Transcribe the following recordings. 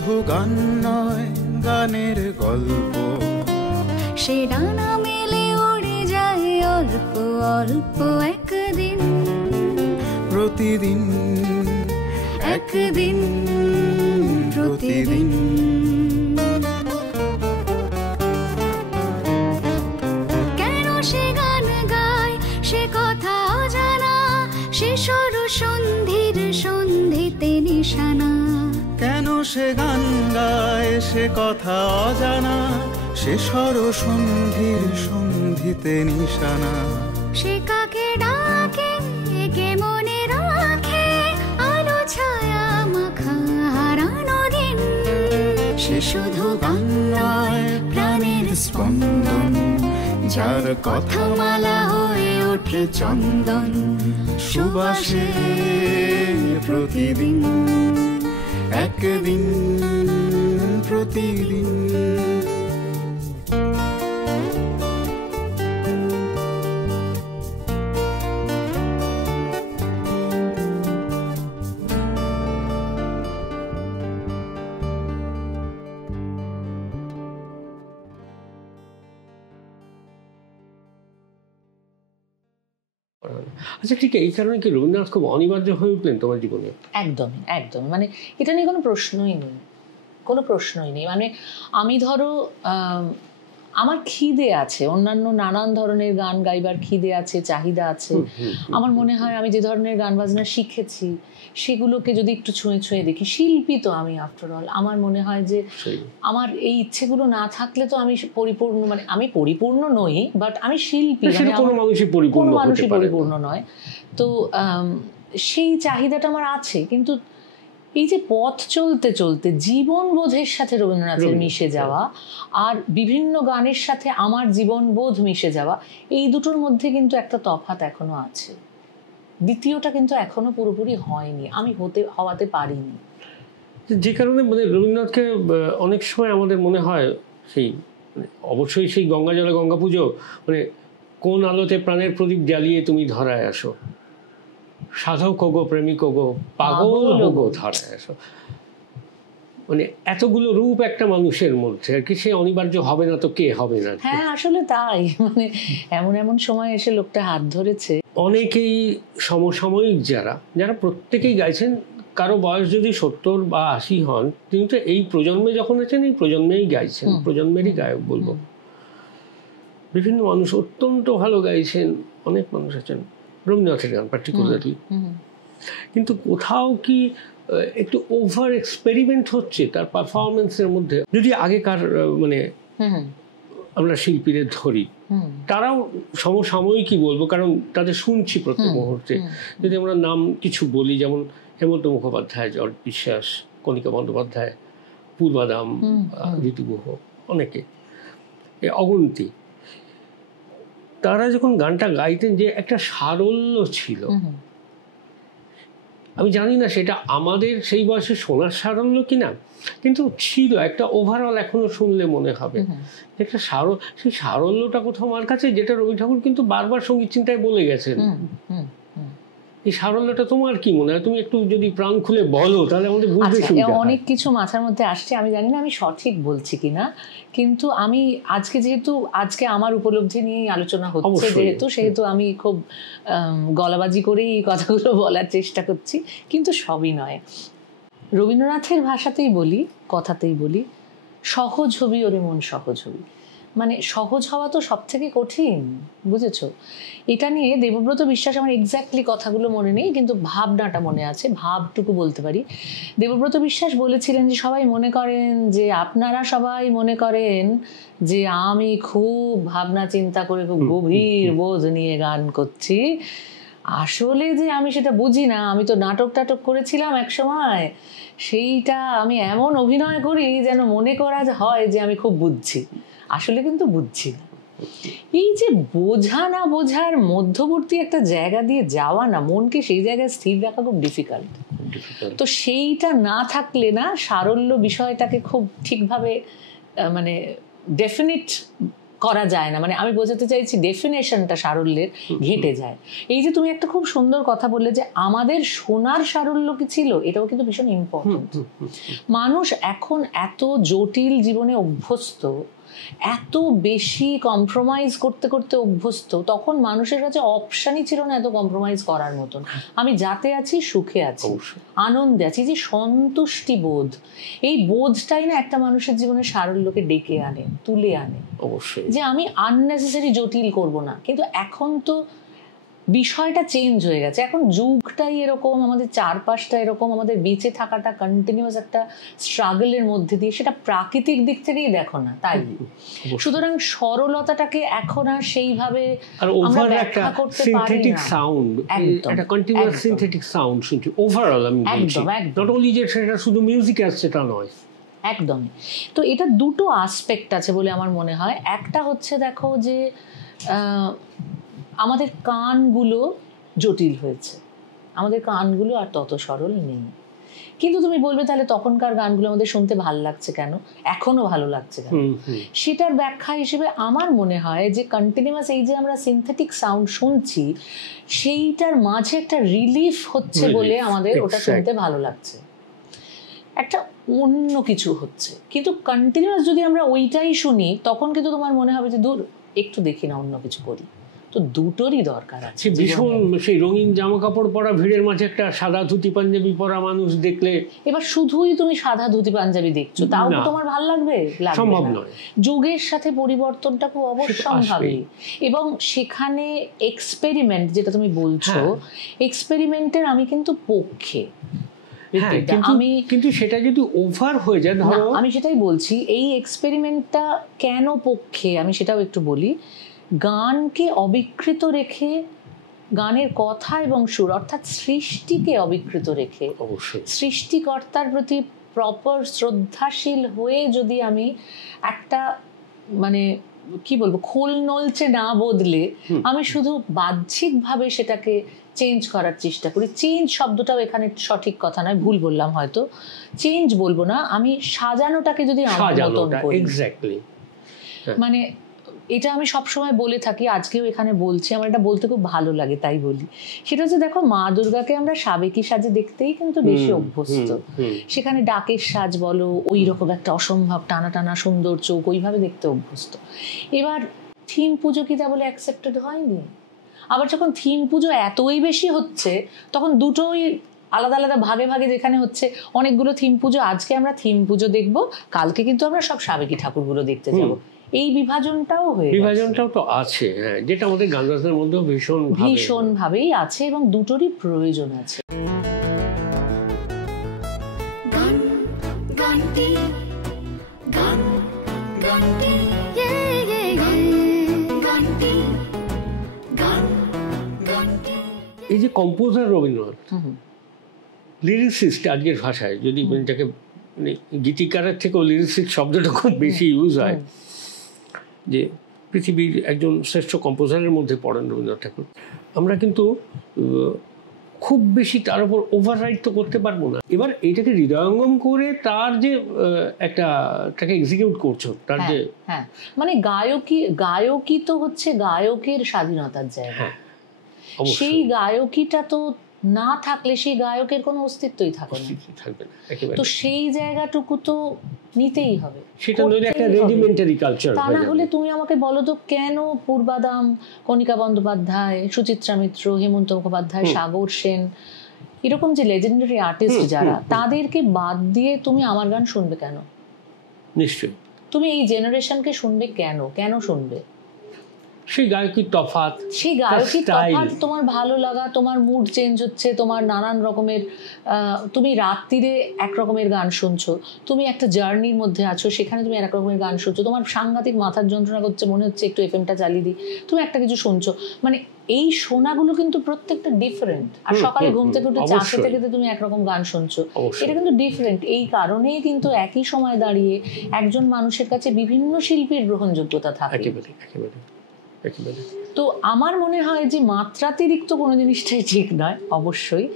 শুধু গান নয়, গানের গল্প, সে ডানা মেলে উড়ে যায় অল্প অল্প একদিন, প্রতিদিন একদিন প্রতিদিন। কেন সে গান গায় সে কথা অজানা, সে সর সন্ধির সন্ধিতে নিশানা। কেন সে গান গায় সে কথা অজানা, সে সর সন্ধির সন্ধিতে নিশানা। সে কাকে ডাকে কে মনে রাখে, আলো ছায়া মাখা হারানো দিন। সে শুধু গান নয়, প্রাণের স্পন্দন, যার কথা মালা হয়ে ওঠে চন্দন সুবাসে প্রতিদিন, একদিন প্রতিদিন। আচ্ছা ঠিক এই কারণে কি রবীন্দ্রনাথ খুব অনিবার্য হয়ে উঠলেন তোমার জীবনে? একদমই একদমই, মানে এটা নিয়ে কোনো প্রশ্নই নেই, কোনো প্রশ্নই নেই। মানে আমি ধরো আমার খিদে আছে, অন্যান্য নানান ধরনের গান গাইবার খিদে আছে, চাহিদা আছে। আমার মনে হয় আমি যে ধরনের গান বাজনা শিখেছি সেগুলোকে যদি একটু ছুঁয়ে ছুঁয়ে দেখি, শিল্পী তো আমি আফটার অল, আমার মনে হয় যে আমার এই ইচ্ছেগুলো না থাকলে তো আমি পরিপূর্ণ, মানে আমি পরিপূর্ণ নই, বাট আমি শিল্পী, মানে কোনো মানুষই পরিপূর্ণ নয়। তো সেই চাহিদাটা আমার আছে, কিন্তু এই যে পথ চলতে চলতে জীবনবোধের সাথে রবীন্দ্রনাথের মিশে যাওয়া আর বিভিন্ন গানের সাথে আমার জীবনবোধ মিশে যাওয়া, এই দুটোর মধ্যে কিন্তু একটা তফাৎ এখনো আছে। দ্বিতীয়টা কিন্তু এখনো পুরোপুরি হয়নি, আমি হওয়াতে পারিনি। যে কারণে মানে রবীন্দ্রনাথকে অনেক সময় আমাদের মনে হয় সেই অবশ্যই সেই গঙ্গা জলে গঙ্গা পুজো, মানে কোন আলোতে প্রাণের প্রদীপ জ্বালিয়ে তুমি ধরায় আসো, সাধক হোগো প্রেমিক হোগো পাগল হোগো ধরায় আসো, মানে এতগুলো রূপ একটা মানুষের মধ্যে আর কি, সে অনিবার্য হবে না তো কে হবে না? হ্যাঁ আসলে তাই, মানে এমন এমন সময় এসে লোকটা হাত ধরেছে। অনেকেই সমসাময়িক যারা প্রত্যেকেই গাইছেন, কারো বয়স যদি 70 বা 80 হন, তিনি তো এই প্রজন্মে যখন আছেন এই প্রজন্মেই গাইছেন, প্রজন্মেরই গায়ক বলবো। বিভিন্ন মানুষ অত্যন্ত ভালো গাইছেন, অনেক মানুষ আছেন রবীন্দ্রনাথের গান পার্টিকুলারলি, কিন্তু কোথাও কি একটু ওভার এক্সপেরিমেন্ট হচ্ছে তার পারফরমেন্সের মধ্যে? যদি আগেকার মানে আমরা শিল্পীদের ধরি, তারাও সমসাময়িকই বলবো, কারণ তাদের শুনছি প্রত্যেক মুহূর্তে। যদি আমরা নাম কিছু বলি, যেমন হেমন্ত মুখোপাধ্যায়, জর্জ বিশ্বাস, কণিকা বন্দ্যোপাধ্যায়, পূর্বাদাম, ঋতু গুহ, অনেকে, অগুন্তি, তারা যখন গানটা গাইতেন যে একটা সারল্য ছিল, আমি জানি না সেটা আমাদের সেই বয়সে শোনার সারল্য কিনা, কিন্তু ছিল একটা ওভারঅল, এখনো শুনলে মনে হবে একটা সেই সারল্যটা কোথাও আমার কাছে, যেটা রবি ঠাকুর কিন্তু বারবার সঙ্গীত চিন্তায় বলে গেছেন। এই সারল্যটা তোমার কি মনে হয়? তুমি একটু যদি প্রাণ খুলে বলো তাহলে আমাদের বুঝতে সুবিধা হয়। অনেক কিছু মাথার মধ্যে আসছে, আমি জানি না আমি সঠিক বলছি কিনা, কিন্তু আমি আজকে আমার উপলব্ধি নিয়েই আলোচনা হচ্ছে সেহেতু আমি খুব গলাবাজি করেই এই কথাগুলো বলার চেষ্টা করছি, কিন্তু সবই নয়। রবীন্দ্রনাথের ভাষাতেই বলি, কথাতেই বলি, সহজ হবি ওরে মন সহজ হবি। মানে সহজ হওয়া তো সব থেকে কঠিন, বুঝেছো? এটা নিয়ে দেবব্রত বিশ্বাস, আমার এক্স্যাক্টলি কথাগুলো মনে নেই কিন্তু ভাবনাটা মনে আছে, ভাবটুকু বলতে পারি। দেবব্রত বিশ্বাস বলেছিলেন যে সবাই মনে করেন যে, আপনারা সবাই মনে করেন যে আমি খুব ভাবনা চিন্তা করে খুব গভীর বোধ নিয়ে গান করছি, আসলে যে আমি সেটা বুঝি না। আমি তো নাটক টাটক করেছিলাম এক সময়, সেইটা আমি এমন অভিনয় করি যেন মনে করা হয় যে আমি খুব বুঝছি, আসলে কিন্তু বুঝছি না। এই যে বোঝা না বোঝার মধ্যবর্তী একটা জায়গা দিয়ে যাওয়া না, মনকে সেই জায়গায় স্থির রাখা খুব ডিফিকাল্ট। তো সেইটা না থাকলে না সারল্য বিষয়টাকে খুব ঠিকভাবে মানে ডেফিনিট করা যায় না, মানে আমি বোঝাতে চাইছি ডেফিনেশনটা সারল্যের ঘেঁটে যায়। এই যে তুমি একটা খুব সুন্দর কথা বললে যে আমাদের শোনার সারল্য কি ছিল, এটাও কিন্তু ভীষণ ইম্পর্টেন্ট। মানুষ এখন এত জটিল জীবনে অভ্যস্ত, এত বেশি কম্প্রোমাইজ করতে করতে অভ্যস্ত, তখন মানুষের কাছে অপশনই ছিল না এত কম্প্রোমাইজ করার মতন। আমি যাতে আছি সুখে আছি, আনন্দে আছি, যে সন্তুষ্টি বোধ, এই বোধটাই না একটা মানুষের জীবনে সারল্যকে ডেকে আনে, তুলে আনে। অবশ্যই, যে আমি আননেসেসারি জটিল করব না। কিন্তু এখন তো বিষয়টা চেঞ্জ হয়ে গেছে, এখন যুগটাই এরকম, আমাদের চারপাশটা এরকম, আমাদের বেঁচে থাকাটা কন্টিনিউয়াস একটা স্ট্রাগলের মধ্যে দিয়ে, সেটা প্রাকৃতিক দিক থেকেই দেখো না, তাই সুতরাং সরলতাটাকে এখন আর সেইভাবে আমরা ব্যাখ্যা করতে পারি না। সাউন্ড, একটা কন্টিনিউয়াস সিনথেটিক সাউন্ড শুনছি ওভারঅল, আমি বলছি নট অনলি যে সেটা শুধু মিউজিক আসছে তা নয়, একদমই। তো এটা দুটো আসপেক্ট আছে বলে আমার মনে হয়। একটা হচ্ছে দেখো যে আমাদের কানগুলো জটিল হয়েছে, আমাদের কানগুলো আর তত সরল নেই। কিন্তু তুমি বলবে তাহলে তখনকার গানগুলো আমাদের শুনতে ভালো লাগছে কেন, এখনো ভালো লাগছে কেন? সেটার ব্যাখ্যা হিসেবে আমার মনে হয় যে কন্টিনিউয়াস এই যে আমরা সিনথেটিক সাউন্ড শুনছি, সেইটার মাঝে একটা রিলিফ হচ্ছে বলে আমাদের ওটা শুনতে ভালো লাগছে, একটা অন্য কিছু হচ্ছে। কিন্তু কন্টিনিউয়াস যদি আমরা ওইটাই শুনি, তখন কিন্তু তোমার মনে হবে যে দূর, একটু দেখি না, অন্য কিছু করি। তো দুটোরই দরকার আছে। ভীষণ সেই রঙিন জামা কাপড় পরা ভিড়ের মাঝে একটা সাদা ধুতি পাঞ্জাবি পরা মানুষ দেখলে, এবার শুধুই তুমি সাদা ধুতি পাঞ্জাবি দেখছো, তাও তোমার ভালো লাগবে? সম্ভব নয়। যুগের সাথে পরিবর্তনটা খুব অবশ্যম্ভাবী, এবং সেখানে এক্সপেরিমেন্ট যেটা তুমি বলছো, এক্সপেরিমেন্টের আমি কিন্তু পক্ষে। কিন্তু সেটা যদি ওভার হয়ে যায়, ধরো আমি সেটাই বলছি, এই এক্সপেরিমেন্টটা কেন পক্ষে আমি সেটাও একটু বলি। গানকে অবিকৃত রেখে, গানের কথা এবং সুর অর্থাৎ সৃষ্টিকে অবিকৃত রেখে, সৃষ্টিকর্তার প্রতি প্রপার শ্রদ্ধাশীল হয়ে যদি আমি একটা মানে কি বলবো, খোল নলচে না বদলে আমি শুধু বাহ্যিকভাবে সেটাকে চেঞ্জ করার চেষ্টা করি। চেঞ্জ শব্দটাও এখানে সঠিক কথা নয়, ভুল বললাম হয়তো, চেঞ্জ বলবো না, আমি সাজানোটাকে যদি আমার মতন করি, মানে এটা আমি সবসময় বলে থাকি, আজকেও এখানে বলছি, আমার এটা বলতে খুব ভালো লাগে তাই বলি। সেটা হচ্ছে দেখো, মা দুর্গাকে আমরা সাবেকি সাজে দেখতেই কিন্তু বেশি অভ্যস্ত। সেখানে ডাকের সাজ বলো, ওই রকম একটা অসম্ভব টানা টানা সুন্দর চোখ, ওইভাবে দেখতে অভ্যস্ত। এবার থিম পুজো কি তা বলে অ্যাকসেপ্টেড হয়নি। আবার যখন থিম পুজো এতই বেশি হচ্ছে, তখন দুটোই আলাদা আলাদা ভাগে ভাগে যেখানে হচ্ছে অনেকগুলো থিম পুজো, আজকে আমরা থিম পুজো দেখবো, কালকে কিন্তু আমরা সব সাবেকি ঠাকুরগুলো দেখতে যাবো। এই বিভাজনটাও তো আছে, যেটা আমাদের গান বাজনার মধ্যে ভীষণ ভাবেই আছে, এবং দুটোরই প্রয়োজন আছে। এই যে কম্পোজার রবীন্দ্রনাথ, লিরিসিস্ট আজকের ভাষায় যদি যাকে, মানে গীতিকারের থেকেও লিরিসিস্ট শব্দটা খুব বেশি ইউজ হয়, যে পৃথিবীর একজন শ্রেষ্ঠ কম্পোজারের মধ্যে পড়েন রবীন্দ্রনাথ ঠাকুর। আমরা কিন্তু খুব বেশি তার উপর ওভাররাইড তো করতে পারবো না। এবার এইটাকে হৃদয়ঙ্গম করে তার যে একটা তাকে এক্সিকিউট করছো, তার যে মানে গায়কই তো হচ্ছে গায়কের স্বাধীনতার জায়গা। সেই গায়কিটা তো না থাকলে সেই গায়কের কোনো অস্তিত্বই থাকবে না। তো সেই জায়গাটুকু তো নিতেই হবে, সেটা নইলে একটা রেডিমেন্টারি কালচার। তা না হলে তুমি আমাকে বলো তো, কেন পূর্বাদাম, কণিকা বন্দ্যোপাধ্যায়, সুচিত্রা মিত্র, হেমন্ত মুখোপাধ্যায়, সাগর সেন, এরকম যে লেজেন্ডারি আর্টিস্ট যারা, তাদেরকে বাদ দিয়ে তুমি আমার গান শুনবে কেন? নিশ্চয়ই তুমি এই জেনারেশনকে শুনবে কেন শুনবে? সেই গায়কির তফাৎ, তোমার ভালো লাগা, তোমার মুড চেঞ্জ হচ্ছে, তোমার নানান রকমের, তুমি রাত্রিরে এক রকমের গান শুনছো, তুমি একটা জার্নির মধ্যে আছো, সেখানে তুমি এক রকমের গান শুনছো, তোমার সাংঘাতিক মাথার যন্ত্রণা করছে, মনে হচ্ছে একটু এফএমটা চালিয়ে দিই, তুমি একটা কিছু শুনছো, মানে এই শোনাগুলো কিন্তু প্রত্যেকটা ডিফারেন্ট। আর সকালে ঘুম থেকে উঠে চা খেতে খেতে তুমি একরকম গান শুনছো, এটা কিন্তু ডিফারেন্ট। এই কারণেই কিন্তু একই সময় দাঁড়িয়ে একজন মানুষের কাছে বিভিন্ন শিল্পীর গ্রহণযোগ্যতা থাকে। তো আমার মনে হয় যে মাত্রাতিরিক্ত কোনো জিনিসটাই ঠিক নয় অবশ্যই,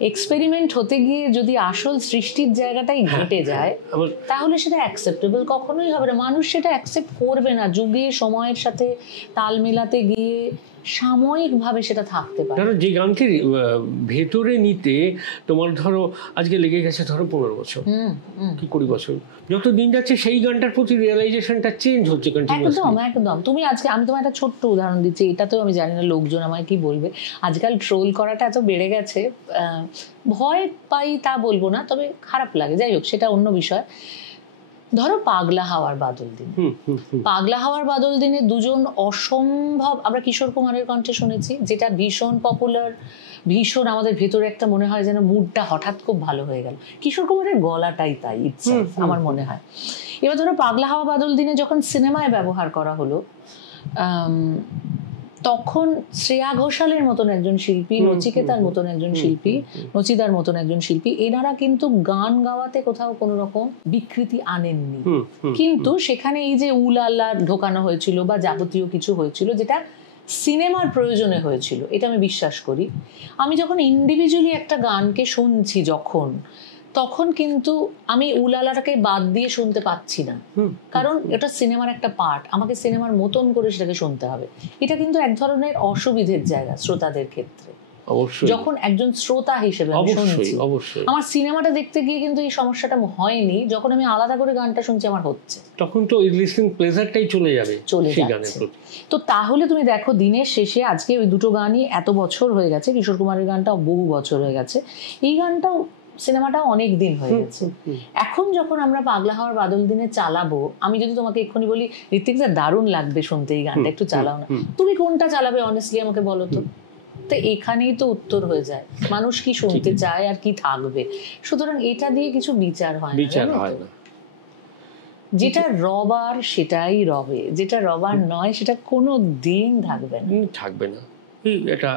এক্সপেরিমেন্ট হতে গিয়ে যদি আসল সৃষ্টির জায়গাটাই ঘটে যায় তাহলে সেটা অ্যাকসেপ্টেবল কখনোই হবে না। মানুষ সেটা অ্যাকসেপ্ট করবে না, যুগে সময়ের সাথে তাল মেলাতে গিয়ে সাময়িকভাবে সেটা থাকতে পারে। ধরো যে গানকে ভেতরে নিতে তোমার ধরো আজকে লেগে গেছে ধরো 15 বছর কি 20 বছর, যত দিন যাচ্ছে সেই গানটার প্রতি রিয়েলাইজেশনটা চেঞ্জ হচ্ছে কন্টিনিউয়াসলি। একদম একদম। তুমি আজকে, আমি তোমার একটা ছোট্ট উদাহরণ দিচ্ছি, এটাতেও আমি জানি না লোকজন আমায় কি বলবে। আজকাল ট্রোল করাটা এত বেড়ে গেছে, ভয় পাই তা বলবো না, তবে খারাপ লাগে, যাই হোক সেটা অন্য বিষয়। ধরো পাগলা হাওয়ার বাদল দিন, পাগলা হাওয়ার বাদল দিনে দুজন অসম্ভব, আমরা কিশোর কুমারের কণ্ঠে শুনেছি, যেটা ভীষণ পপুলার, ভীষণ আমাদের ভেতরে একটা মনে হয় যেন মুডটা হঠাৎ খুব ভালো হয়ে গেল। কিশোর কুমারের গলাটাই তাই ইটসেলফ আমার মনে হয়। এবার ধরো পাগলা হাওয়া বাদল দিনে যখন সিনেমায় ব্যবহার করা হলো, তখন শ্রেয়া ঘোষালের মতন একজন শিল্পী, নচিকেতার মতন একজন শিল্পী, নচিদার মতন একজন শিল্পী, এনারা কিন্তু গান গাওয়াতে কোথাও কোনো রকম বিকৃতি আনেননি, কিন্তু সেখানে এই যে উলাল্লা ঢোকানো হয়েছিল বা যাবতীয় কিছু হয়েছিল যেটা সিনেমার প্রয়োজনে হয়েছিল, এটা আমি বিশ্বাস করি। আমি যখন ইন্ডিভিজুয়ালি একটা গানকে শুনছি তখন কিন্তু আমি উলালাটাকে বাদ দিয়ে শুনতে পাচ্ছি না, কারণ এটা সিনেমার একটা পার্ট, আমাকে সিনেমার মতন করে সেটাকে শুনতে হবে। এটা কিন্তু এক ধরনের অসুবিধের জায়গা শ্রোতাদের ক্ষেত্রে, যখন একজন শ্রোতা হিসেবে আমি শুনছি। আমার সিনেমাটা দেখতে গিয়ে কিন্তু এই সমস্যাটা হয়নি, যখন আমি আলাদা করে গানটা শুনছি আমার হচ্ছে, তখন তো লিসনিং প্লেজারটাই চলে যাচ্ছে। তো তাহলে তুমি দেখো দিনের শেষে আজকে ওই দুটো গানই এত বছর হয়ে গেছে, কিশোর কুমারের গানটাও বহু বছর হয়ে গেছে, এই গানটাও সিনেমাটাও অনেক দিন হয়ে গেছে। এখন যখন আমরা পাগলা হাওয়ার বাদল দিনে চালাবো, আমি যদি তোমাকে এক্ষুনি বলি ঋত্বিক দা দারুণ লাগবে শুনতে এই গানটা, একটু চালাও না, তুমি কোনটা চালাবে অনেস্টলি আমাকে বলো তো। তো এখানেই তো উত্তর হয়ে যায়, মানুষ কি শুনতে চায় আর কি থাকবে। সুতরাং এটা দিয়ে কিছু বিচার হয় না। যেটা রবার সেটাই রবে, যেটা রবার নয় সেটা কোনো দিন থাকবে না। এটা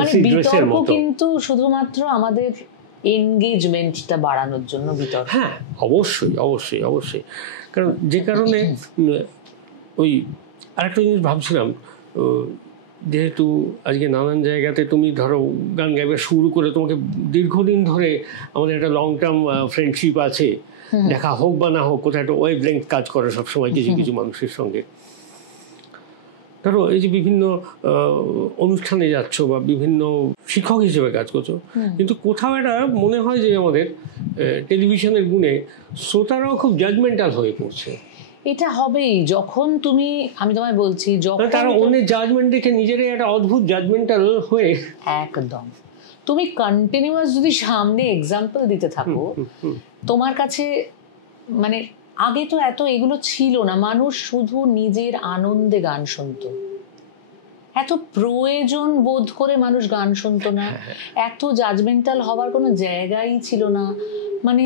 মানে বিতর্ক কিন্তু শুধুমাত্র আমাদের এনগেজমেন্টটা বাড়ানোর জন্য বিতর্ক। হ্যাঁ অবশ্যই অবশ্যই অবশ্যই, কারণ যে কারণে ওই আরেকটা জিনিস ভাবছিলাম, যেহেতু আজকে নানান জায়গাতে তুমি ধরো গান গাইবে শুরু করে, তোমাকে দীর্ঘদিন ধরে আমাদের একটা লং টার্ম ফ্রেন্ডশিপ আছে, দেখা হোক বা না হোক কোথাও একটা ওয়েভ লেংথ কাজ করে সবসময় কিছু কিছু মানুষের সঙ্গে। ধরো এই যে বিভিন্ন অনুষ্ঠানে যাচ্ছ বা বিভিন্ন শিক্ষক হিসেবে কাজ করছো, কিন্তু কোথাও একটা মনে হয় যে আমাদের টেলিভিশনের গুণে শ্রোতারাও খুব জাজমেন্টাল হয়ে পড়ছে। এটা হবেই যখন তুমি, আমি তোমায় বলছি, যখন তারা অন্যের জাজমেন্ট দেখে নিজেরাই একটা অদ্ভুত জাজমেন্টাল হয়ে, একদম তুমি কন্টিনিউয়াস যদি সামনে এক্সাম্পল দিতে থাকো, তোমার কাছে মানে আগে তো এত এগুলো ছিল না, মানুষ শুধু নিজের আনন্দে গান শুনতো, এত প্রয়োজন বোধ করে মানুষ গান শুনতো না, এত জাজমেন্টাল হওয়ার কোনো জায়গাই ছিল না, মানে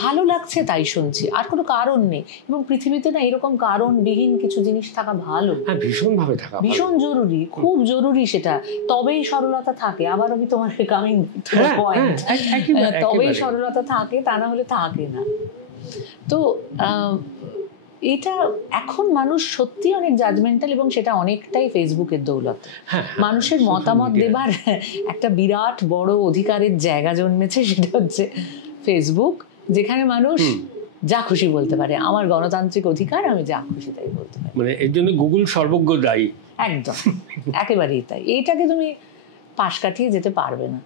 ভালো লাগছে তাই শুনছি, আর কোনো কারণ নেই। এবং পৃথিবীতে না এরকম কারণবিহীন কিছু জিনিস থাকা ভালো, ভীষণভাবে থাকা ভীষণ জরুরি, খুব জরুরি, সেটা তবেই সরলতা থাকে। আবার আমি তোমার কামিং পয়েন্ট, তবেই সরলতা থাকে, তা না হলে থাকে না। তো এটা এখন মানুষ সত্যি অনেক জাজমেন্টাল, এবং সেটা অনেকটাই ফেসবুকের দৌলত। মানুষের মতামত দেবার একটা বিরাট বড় অধিকারের জায়গা জন্মেছে, সেটা হচ্ছে ফেসবুক, যেখানে মানুষ যা খুশি বলতে পারে। আমার গণতান্ত্রিক অধিকার, আমি যা খুশি তাই বলতে পারি। মানে এর জন্য গুগল সর্বজ্ঞ দায়ী। একদম, একেবারেই তাই। এইটাকে তুমি পাশ কাটিয়ে যেতে পারবে না।